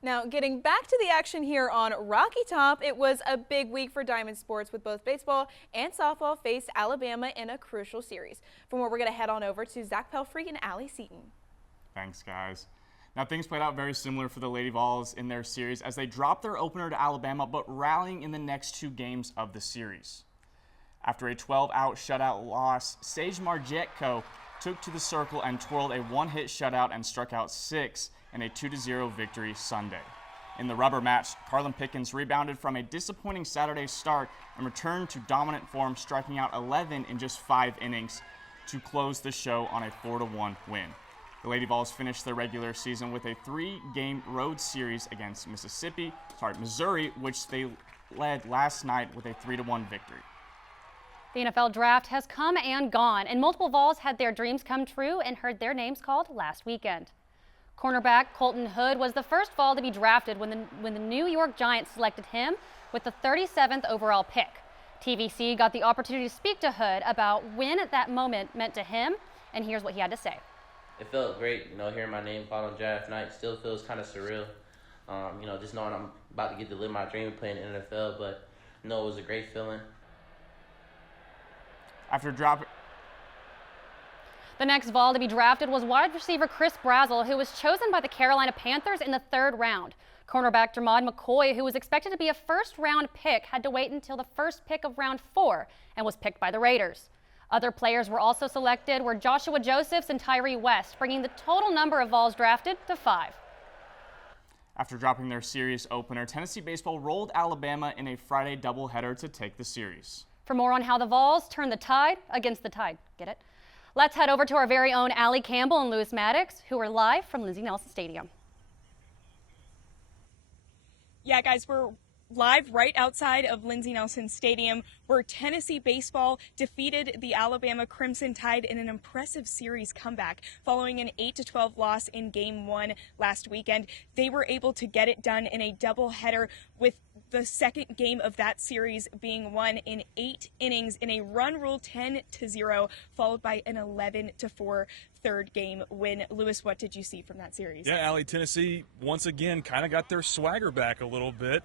Now, getting back to the action here on Rocky Top, it was a big week for Diamond Sports with both baseball and softball faced Alabama in a crucial series. From where we're going to head on over to Zach Pelfrey and Allie Seaton. Thanks, guys. Now, things played out very similar for the Lady Vols in their series as they dropped their opener to Alabama, but rallying in the next two games of the series. After a 12-out shutout loss, Sage Marjetko took to the circle and twirled a one-hit shutout and struck out 6 in a 2-0 victory Sunday. In the rubber match, Carlin Pickens rebounded from a disappointing Saturday start and returned to dominant form, striking out 11 in just 5 innings to close the show on a 4-1 win. The Lady Vols finished their regular season with a 3-game road series against Missouri, which they led last night with a 3-1 victory. The NFL draft has come and gone, and multiple Vols had their dreams come true and heard their names called last weekend. Cornerback Colton Hood was the first Vol to be drafted when the New York Giants selected him with the 37th overall pick. TVC got the opportunity to speak to Hood about when that moment meant to him, and here's what he had to say. It felt great, hearing my name called on draft night. Still feels kind of surreal, just knowing I'm about to get to live my dream of playing in the NFL, but it was a great feeling. After dropping. The next Vol to be drafted was wide receiver Chris Brazzell, who was chosen by the Carolina Panthers in the 3rd round. Cornerback Dermod McCoy, who was expected to be a first-round pick, had to wait until the first pick of round 4 and was picked by the Raiders. Other players were also selected were Joshua Josephs and Tyree West, bringing the total number of Vols drafted to 5. After dropping their series opener, Tennessee baseball rolled Alabama in a Friday doubleheader to take the series. For more on how the Vols turned the tide against the tide, get it? Let's head over to our very own Allie Campbell and Lewis Maddox, who are live from Lindsey Nelson Stadium. Yeah, guys, we're live right outside of Lindsey Nelson Stadium, where Tennessee baseball defeated the Alabama Crimson Tide in an impressive series comeback. Following an 8-12 loss in Game 1 last weekend, they were able to get it done in a doubleheader, with the second game of that series being won in 8 innings in a run rule 10-0, followed by an 11-4 third game win. Lewis, what did you see from that series? Yeah, Allie, Tennessee once again kind of got their swagger back a little bit.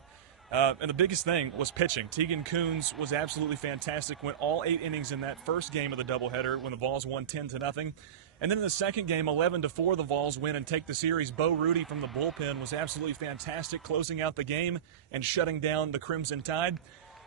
And the biggest thing was pitching. Tegan Coons was absolutely fantastic. Went all 8 innings in that first game of the doubleheader when the Vols won 10-0. And then in the second game, 11-4, the Vols win and take the series. Bo Rudy from the bullpen was absolutely fantastic, closing out the game and shutting down the Crimson Tide.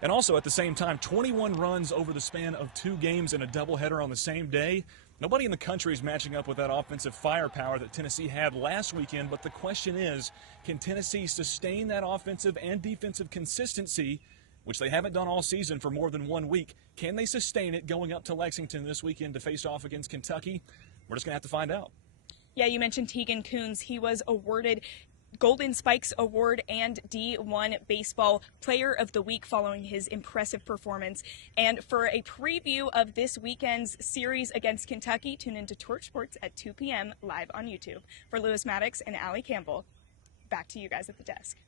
And also at the same time, 21 runs over the span of 2 games in a doubleheader on the same day. Nobody in the country is matching up with that offensive firepower that Tennessee had last weekend, but the question is, can Tennessee sustain that offensive and defensive consistency, which they haven't done all season for more than 1 week? Can they sustain it going up to Lexington this weekend to face off against Kentucky? We're just going to have to find out. Yeah, you mentioned Tegan Coons. He was awarded Golden Spikes Award and D1 Baseball Player of the Week following his impressive performance. And for a preview of this weekend's series against Kentucky, tune into Torch Sports at 2 p.m. live on YouTube. For Lewis Maddox and Allie Campbell, back to you guys at the desk.